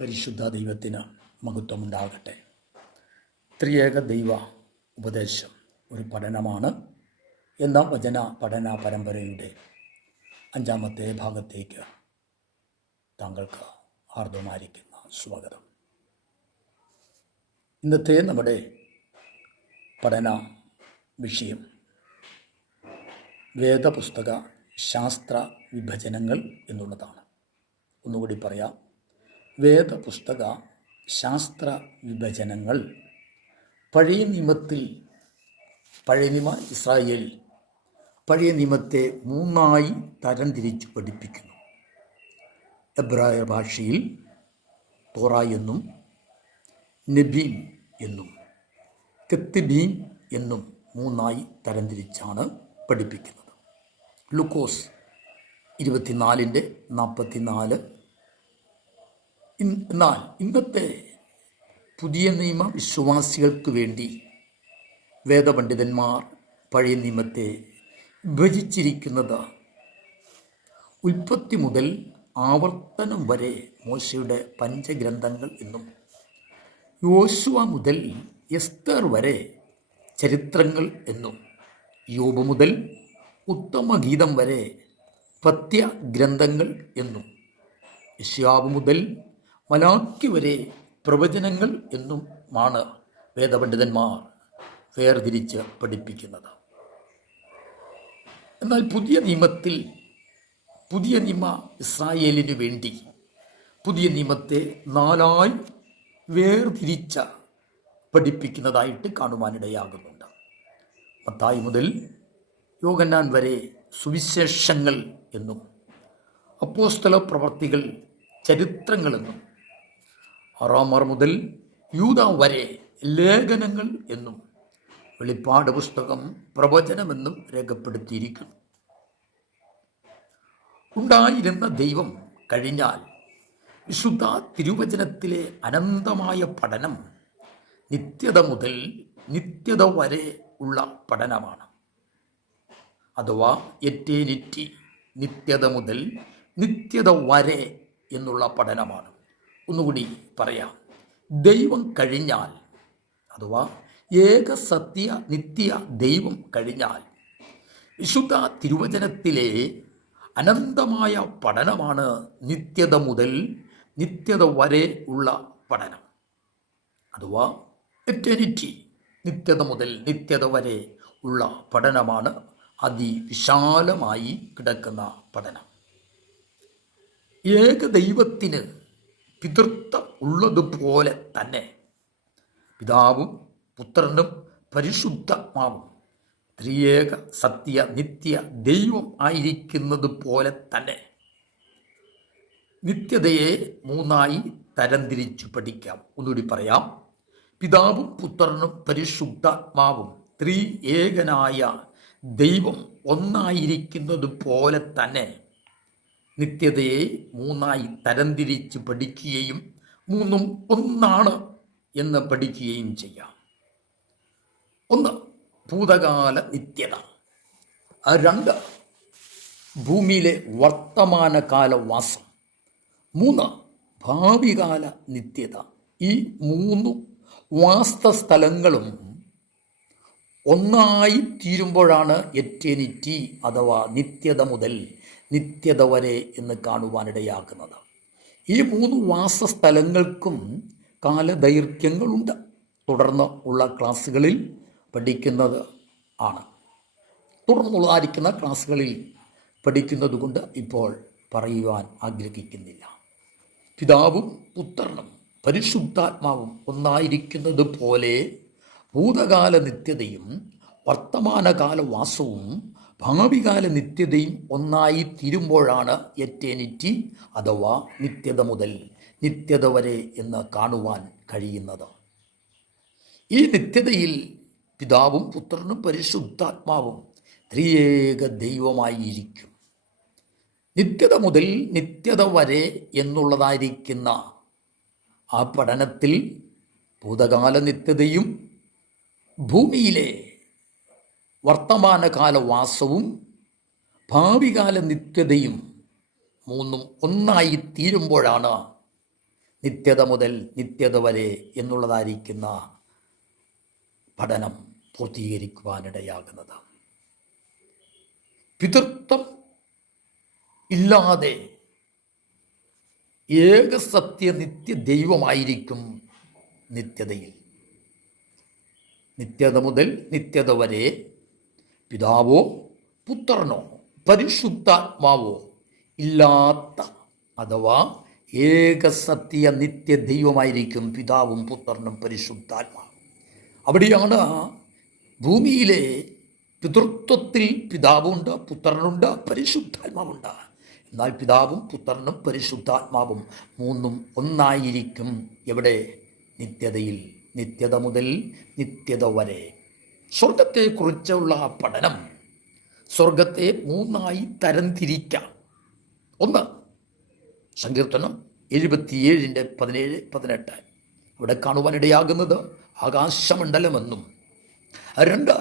പരിശുദ്ധ ദൈവത്തിന് മഹത്വമുണ്ടാകട്ടെ. ത്രിയേക ദൈവ ഉപദേശം ഒരു പഠനമാണ്. എന്ന വചന പഠന പരമ്പരയുടെ അഞ്ചാമത്തെ ഭാഗത്തേക്ക് താങ്കൾക്ക് ആർദ്രമായിരിക്കുന്ന സ്വാഗതം. ഇന്നത്തെ നമ്മുടെ പഠന വിഷയം വേദപുസ്തക ശാസ്ത്ര വിഭജനങ്ങൾ എന്നുള്ളതാണ്. ഒന്നുകൂടി പറയാം. വേദപുസ്തക ശാസ്ത്ര വിഭജനങ്ങൾ. പഴയ നിയമത്തിൽ പഴയ നിയമ ഇസ്രായേൽ പഴയ നിയമത്തെ മൂന്നായി തരംതിരിച്ച് പഠിപ്പിക്കുന്നു. എബ്രായ ഭാഷയിൽ തോറ എന്നും നബീം എന്നും കത്തിബീം എന്നും മൂന്നായി തരംതിരിച്ചാണ് പഠിപ്പിക്കുന്നത്. ലുക്കോസ് ഇരുപത്തിനാലിന്റെ നാൽപ്പത്തിനാല് എന്നാൽ ഇന്നത്തെ പുതിയ നിയമ വിശ്വാസികൾക്ക് വേണ്ടി വേദപണ്ഡിതന്മാർ പഴയ നിയമത്തെ വിഭജിച്ചിരിക്കുന്നത് ഉൽപ്പത്തി മുതൽ ആവർത്തനം വരെ മോശയുടെ പഞ്ചഗ്രന്ഥങ്ങൾ എന്നും യോശുവ മുതൽ എസ്തർ വരെ ചരിത്രങ്ങൾ എന്നും യോബ് മുതൽ ഉത്തമഗീതം വരെ പത്യഗ്രന്ഥങ്ങൾ എന്നും യശ്യാവ് മുതൽ മലാക്കി വരെ പ്രവചനങ്ങൾ എന്നുമാണ് വേദപണ്ഡിതന്മാർ വേർതിരിച്ച് പഠിപ്പിക്കുന്നത്. എന്നാൽ പുതിയ നിയമത്തിൽ പുതിയ നിയമ ഇസ്രായേലിനു വേണ്ടി പുതിയ നിയമത്തെ നാലായി വേർതിരിച്ച പഠിപ്പിക്കുന്നതായിട്ട് കാണുവാനിടയാകുന്നുണ്ട്. മത്തായി മുതൽ യോഗന്നാൻ വരെ സുവിശേഷങ്ങൾ എന്നും അപ്പോസ്തല പ്രവർത്തികൾ ചരിത്രങ്ങളെന്നും ആറാമർ മുതൽ യൂത വരെ ലേഖനങ്ങൾ എന്നും വെളിപ്പാട് പുസ്തകം പ്രവചനമെന്നും രേഖപ്പെടുത്തിയിരിക്കുന്നു. ഉണ്ടായിരുന്ന ദൈവം കഴിഞ്ഞാൽ വിശുദ്ധ തിരുവചനത്തിലെ അനന്തമായ പഠനം നിത്യത മുതൽ നിത്യത വരെ ഉള്ള പഠനമാണ്. അഥവാ എറ്റേനിറ്റി നിത്യത മുതൽ നിത്യത വരെ എന്നുള്ള പഠനമാണ്. ഒന്നുകൂടി പറയാം. ദൈവം കഴിഞ്ഞാൽ അഥവാ ഏക സത്യ നിത്യ ദൈവം കഴിഞ്ഞാൽ വിശുദ്ധ തിരുവചനത്തിലെ അനന്തമായ പഠനമാണ് നിത്യത മുതൽ നിത്യത വരെ ഉള്ള പഠനം. അഥവാ എറ്റനിറ്റി നിത്യത മുതൽ നിത്യത വരെ ഉള്ള പഠനമാണ് അതിവിശാലമായി കിടക്കുന്ന പഠനം. ഏക ദൈവത്തിന് പിതൃത്വം ഉള്ളതുപോലെ തന്നെ. പിതാവും പുത്രനും പരിശുദ്ധമാവും. ത്രിയേക സത്യ നിത്യ ദൈവം ആയിരിക്കുന്നത് പോലെ തന്നെ. നിത്യതയെ മൂന്നായി തരംതിരിച്ചു പഠിക്കാം. ഒന്നുകൂടി പറയാം. പിതാവും പുത്രനും പരിശുദ്ധാത്മാവും ത്രി ഏകനായ ദൈവം ഒന്നായിരിക്കുന്നത് പോലെ തന്നെ. നിത്യതയെ മൂന്നായി തരംതിരിച്ച് പഠിക്കുകയും മൂന്നും ഒന്നാണ് എന്ന് പഠിക്കുകയും ചെയ്യാം. ഒന്ന് ഭൂതകാല നിത്യത. രണ്ട് ഭൂമിയിലെ വർത്തമാനകാല വാസം മൂന്ന് ഭാവികാല നിത്യത. ഈ മൂന്ന് വാസ്തസ്ഥലങ്ങളും ഒന്നായി തീരുമ്പോഴാണ് എറ്റേനിറ്റി അഥവാ നിത്യത മുതൽ നിത്യത വരെ എന്ന് കാണുവാനിടയാക്കുന്നത് ഈ മൂന്ന് വാസസ്ഥലങ്ങൾക്കും കാലദൈർഘ്യങ്ങളുണ്ട്. തുടർന്ന് ഉള്ള ക്ലാസ്സുകളിൽ പഠിക്കുന്നത് ആണ്. തുടർന്നുള്ളതായിരിക്കുന്ന ക്ലാസ്സുകളിൽ പഠിക്കുന്നത് കൊണ്ട് ഇപ്പോൾ പറയുവാൻ ആഗ്രഹിക്കുന്നില്ല. പിതാവും പുത്രനും പരിശുദ്ധാത്മാവും ഒന്നായിരിക്കുന്നത് പോലെ ഭൂതകാല നിത്യതയും വർത്തമാനകാല വാസവും ഭാവികാല നിത്യതയും ഒന്നായി തീരുമ്പോഴാണ് എറ്റേനിറ്റി അഥവാ നിത്യത മുതൽ നിത്യത വരെ എന്ന് കാണുവാൻ കഴിയുന്നത്. ഈ നിത്യതയിൽ പിതാവും പുത്രനും പരിശുദ്ധാത്മാവും ത്രിയേക ദൈവമായിരിക്കും. നിത്യത മുതൽ നിത്യത വരെ എന്നുള്ളതായിരിക്കുന്ന ആ പഠനത്തിൽ ഭൂതകാല നിത്യതയും ഭൂമിയിലെ വർത്തമാനകാല വാസവും ഭാവികാല നിത്യതയും മൂന്നും ഒന്നായി തീരുമ്പോഴാണ് നിത്യത മുതൽ നിത്യത വരെ എന്നുള്ളതായിരിക്കുന്ന പഠനം പൂർത്തീകരിക്കുവാനിടയാകുന്നത്. പിതൃത്വം ഇല്ലാതെ ഏകസത്യ നിത്യ ദൈവമായിരിക്കും നിത്യതയിൽ. നിത്യത മുതൽ നിത്യത വരെ പിതാവോ പുത്രനോ പരിശുദ്ധാത്മാവോ ഇല്ലാത്ത അഥവാ ഏകസത്യ നിത്യ ദൈവമായിരിക്കും പിതാവും പുത്രനും പരിശുദ്ധാത്മാവും. അവിടെയാണ് ഭൂമിയിലെ പിതൃത്വത്തിൽ പിതാവുണ്ട് പുത്രനുണ്ട് പരിശുദ്ധാത്മാവുണ്ട്. എന്നാൽ പിതാവും പുത്രനും പരിശുദ്ധാത്മാവും മൂന്നും ഒന്നായിരിക്കും എവിടെ? നിത്യതയിൽ. നിത്യത മുതൽ നിത്യത വരെ. സ്വർഗത്തെക്കുറിച്ചുള്ള പഠനം സ്വർഗത്തെ മൂന്നായി തരംതിരിക്കാം. ഒന്ന് സങ്കീർത്തനം എഴുപത്തിയേഴിന്റെ പതിനേഴ് പതിനെട്ട്. അവിടെ കാണുവാനിടയാകുന്നത് ആകാശമണ്ഡലമെന്നും. രണ്ട്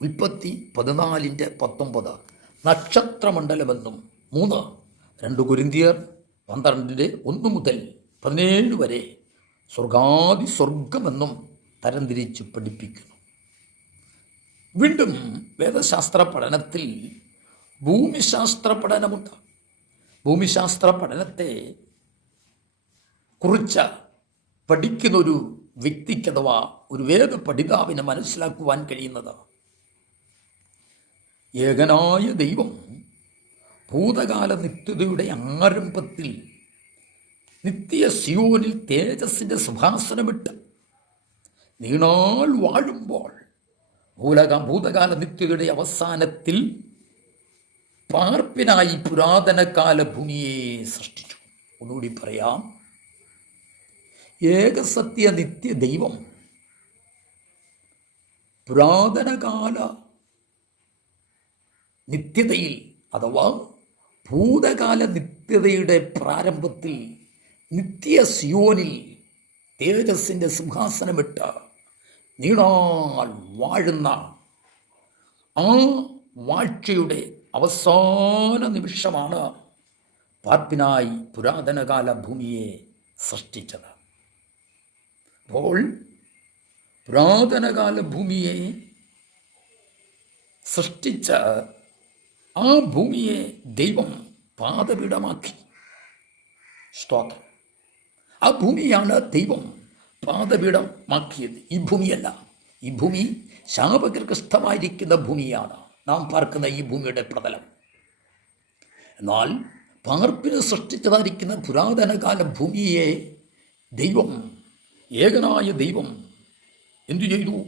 ഉൽപ്പത്തി പതിനാലിന്റെ പത്തൊമ്പത് നക്ഷത്രമണ്ഡലമെന്നും. മൂന്ന് രണ്ട് കുരിന്തിയർ പന്ത്രണ്ടിന്റെ ഒന്ന് മുതൽ പതിനേഴ് വരെ സ്വർഗാദി സ്വർഗമെന്നും തരംതിരിച്ച് പഠിപ്പിക്കുന്നു. വീണ്ടും വേദശാസ്ത്ര പഠനത്തിൽ ഭൂമിശാസ്ത്ര പഠനമുണ്ട് ഭൂമിശാസ്ത്ര പഠനത്തെ കുറിച്ച് പഠിക്കുന്ന ഒരു വ്യക്തിക്ക് അഥവാ ഒരു വേദ പഠിതാവിന് മനസ്സിലാക്കുവാൻ കഴിയുന്നത്. ഏകനായ ദൈവം ഭൂതകാല നിത്യതയുടെ ആരംഭത്തിൽ നിത്യ സിയോനിൽ തേജസ്സിന്റെ സുഭാസനമിട്ട് നീണാൾ വാഴുമ്പോൾ ഭൂലക ഭൂതകാല നിത്യതയുടെ അവസാനത്തിൽ പാർപ്പിനായി പുരാതനകാല ഭൂമിയെ സൃഷ്ടിച്ചു. ഒന്നുകൂടി പറയാം. ഏകസത്യ നിത്യ ദൈവം പുരാതനകാല നിത്യതയിൽ അഥവാ ഭൂതകാല നിത്യതയുടെ പ്രാരംഭത്തിൽ നിത്യ സിയോനിൽ തേജസ്സിന്റെ സിംഹാസനമിട്ട് നീണാൾ വാഴുന്ന ആ വാഴ്ചയുടെ അവസാന നിമിഷമാണ് പാർപ്പിനായി പുരാതനകാല ഭൂമിയെ സൃഷ്ടിച്ചത്. അപ്പോൾ പുരാതനകാല ഭൂമിയെ സൃഷ്ടിച്ച ആ ഭൂമിയെ ദൈവം പാതപീഠമാക്കി സ്തോത്രം. ആ ഭൂമിയാണ് ദൈവം പാതപീഠമാക്കിയത് ഈ ഭൂമിയല്ല. ഈ ഭൂമി ശാപഗ്രസ്തമായിരിക്കുന്ന ഭൂമിയാണ്. നാം പാർക്കുന്ന ഈ ഭൂമിയുടെ പ്രതലം. എന്നാൽ പാർപ്പിന് സൃഷ്ടിച്ചതായിരിക്കുന്ന പുരാതനകാല ഭൂമിയെ ദൈവം ഏകനായ ദൈവം എന്തു ചെയ്തു?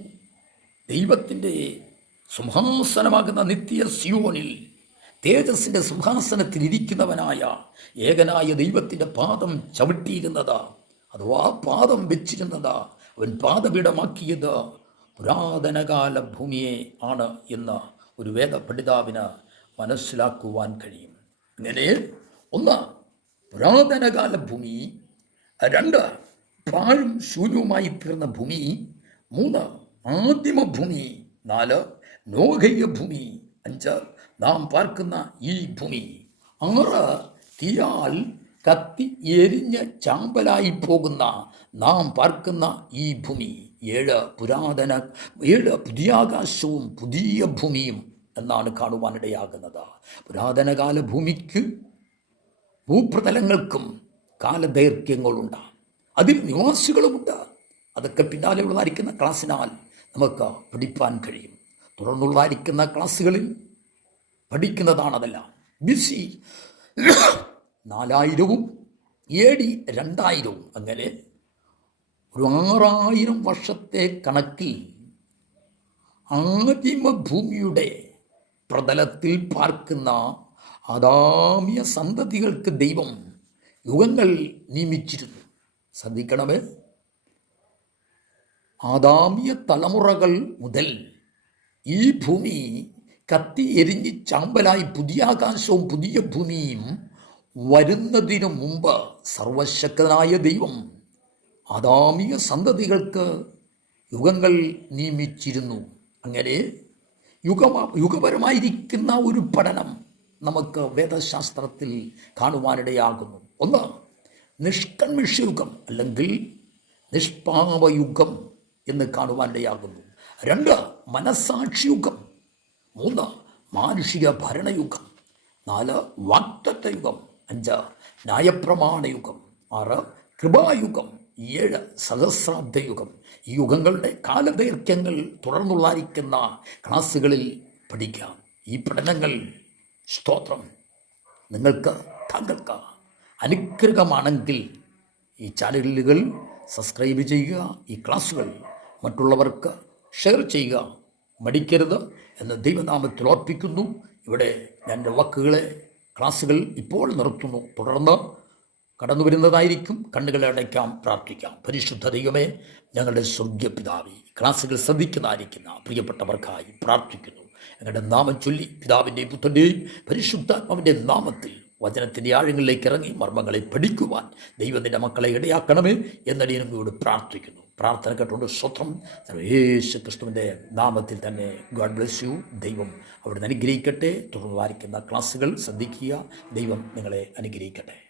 ദൈവത്തിന്റെ സിംഹാസനമാകുന്ന നിത്യ സിയോനിൽ തേജസ്സിന്റെ സിംഹാസനത്തിലിരിക്കുന്നവനായ ഏകനായ ദൈവത്തിന്റെ പാദം ചവിട്ടിയിരുന്നത്. അഥവാ പാദം വെച്ചിരുന്നത്? അവൻ പാദപീഠമാക്കിയത് പുരാതനകാല ഭൂമിയെ ആണ് എന്ന് ഒരു വേദപണ്ഡിതാവിന് മനസ്സിലാക്കുവാൻ കഴിയും. അങ്ങനെ ഒന്ന് പുരാതനകാല ഭൂമി രണ്ട് പാഴും ശൂന്യവുമായി തീർന്ന ഭൂമി മൂന്ന് ആദിമ ഭൂമി നാല് നോഹയ ഭൂമി അഞ്ച് നാം പാർക്കുന്ന ഈ ഭൂമി. ആറ് തീയാൽ കത്തി എരിഞ്ഞ് ചാമ്പലായി പോകുന്ന നാം പാർക്കുന്ന ഈ ഭൂമി ഏഴ് പുരാതന ഏഴ് പുതിയാകാശവും പുതിയ ഭൂമിയും എന്നാണ് കാണുവാനിടയാകുന്നത്. പുരാതനകാല ഭൂമിക്ക് ഭൂപ്രതലങ്ങൾക്കും കാലദൈർഘ്യങ്ങളുണ്ട്. അതിൽ നിവാസികളുമുണ്ട്. അതൊക്കെ പിന്നാലെ ഉള്ളതായിരിക്കുന്ന ക്ലാസ്സിനാൽ നമുക്ക് പഠിപ്പാൻ കഴിയും. തുടർന്നുള്ളതായിരിക്കുന്ന ക്ലാസ്സുകളിൽ പഠിക്കുന്നതാണതെല്ലാം. ബി സി നാലായിരവും എ ഡി രണ്ടായിരവും. അങ്ങനെ ഒരു ആറായിരം വർഷത്തെ കണക്കിൽ ആദിമ ഭൂമിയുടെ പ്രതലത്തിൽ പാർക്കുന്ന അദാമ്യ സന്തതികൾക്ക് ദൈവം യുഗങ്ങൾ നിയമിച്ചിരുന്നു. ശ്രദ്ധിക്കണമേ. ആദാമ്യ തലമുറകൾ മുതൽ ഈ ഭൂമി കത്തി എരിഞ്ഞ് ചാമ്പലായി പുതിയ ആകാശവും പുതിയ ഭൂമിയും വരുന്നതിനു മുമ്പ് സർവശക്തനായ ദൈവം അദാമിക സന്തതികൾക്ക് യുഗങ്ങൾ നിയമിച്ചിരുന്നു. അങ്ങനെ യുഗ യുഗപരമായിരിക്കുന്ന ഒരു പഠനം നമുക്ക് വേദശാസ്ത്രത്തിൽ കാണുവാനിടയാകുന്നു. ഒന്ന് നിഷ്കന്മിഷയുഗം അല്ലെങ്കിൽ നിഷ്പാപയുഗം എന്ന് കാണുവാനിടയാകുന്നു. രണ്ട് മനസാക്ഷിയുഗം. മൂന്ന് മാനുഷിക ഭരണയുഗം. നാല് വാക്തത്വ യുഗം അഞ്ച് ന്യായപ്രമാണയുഗം. ആറ് കൃപായുഗം. ഏഴ് സഹസ്രാബ്ദയുഗം. ഈ യുഗങ്ങളുടെ കാലദൈർഘ്യങ്ങൾ തുടർന്നുള്ളായിരിക്കുന്ന ക്ലാസ്സുകളിൽ പഠിക്കാം. ഈ പഠനങ്ങൾ സ്തോത്രം. നിങ്ങൾക്ക് താങ്കൾക്ക് അനുഗ്രഹമാണെങ്കിൽ ഈ ചാനലുകൾ സബ്സ്ക്രൈബ് ചെയ്യുക ഈ ക്ലാസ്സുകൾ മറ്റുള്ളവർക്ക് ഷെയർ ചെയ്യുക. മടിക്കരുത് എന്ന് ദൈവനാമത്തിൽ ഓർപ്പിക്കുന്നു. ഇവിടെ എന്റെ വാക്കുകളെ ക്ലാസ്സുകൾ ഇപ്പോൾ നിർത്തുന്നു. തുടർന്ന് കടന്നു വരുന്നതായിരിക്കും. കണ്ണുകളെ അടയ്ക്കാം പ്രാർത്ഥിക്കാം. പരിശുദ്ധ ദൈവമേ ഞങ്ങളുടെ സ്വർഗ്യ പിതാവി ക്ലാസ്സുകൾ ശ്രദ്ധിക്കുന്നതായിരിക്കുന്ന പ്രിയപ്പെട്ടവർക്കായി പ്രാർത്ഥിക്കുന്നു. ഞങ്ങളുടെ നാമം ചൊല്ലി പിതാവിന്റെയും പുത്രന്റെയും പരിശുദ്ധാത്മാവിന്റെ നാമത്തിൽ വചനത്തിന്റെ ആഴങ്ങളിലേക്ക് ഇറങ്ങി മർമ്മങ്ങളെ പഠിക്കുവാൻ ദൈവത്തിന്റെ മക്കളെ ഇടയാക്കണമേ എന്നടിയനോട് പ്രാർത്ഥിക്കുന്നു. പ്രാർത്ഥന കേട്ടുകൊണ്ട് സ്വത്രം. യേശു ക്രിസ്തുവിന്റെ നാമത്തിൽ തന്നെ ഗോഡ് ബ്ലെസ് യു ദൈവം അവിടുന്ന് അനുഗ്രഹിക്കട്ടെ. തുടർന്ന് വായിക്കുന്ന ക്ലാസ്സുകൾ ശ്രദ്ധിക്കുക. ദൈവം നിങ്ങളെ അനുഗ്രഹിക്കട്ടെ.